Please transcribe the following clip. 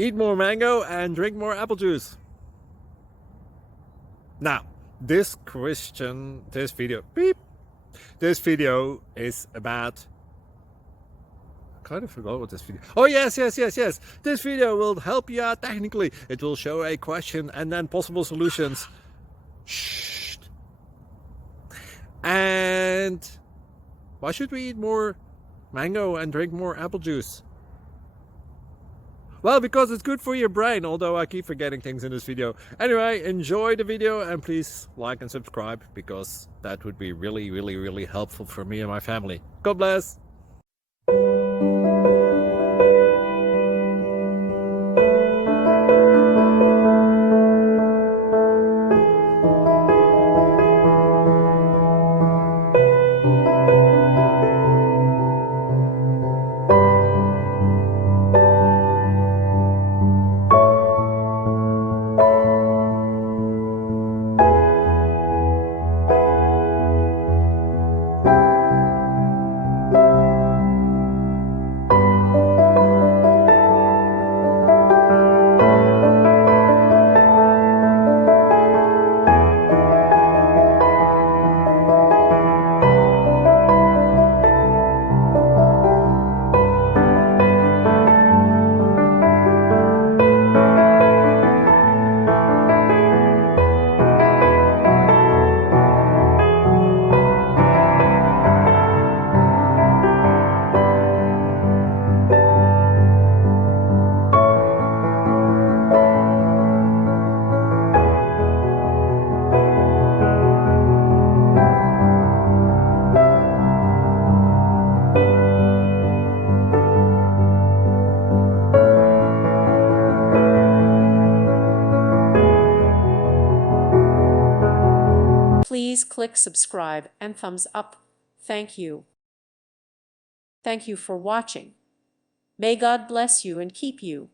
Eat more mango and drink more apple juice. Now, this video is about, I kind of forgot what this video. Oh, yes. This video will help you out technically. It will show a question and then possible solutions. Shh. And why should we eat more mango and drink more apple juice? Well, because it's good for your brain, although I keep forgetting things in this video. Anyway, enjoy the video and please like and subscribe, because that would be really helpful for me and my family. God bless! Please click subscribe and thumbs up. Thank you. Thank you for watching. May God bless you and keep you.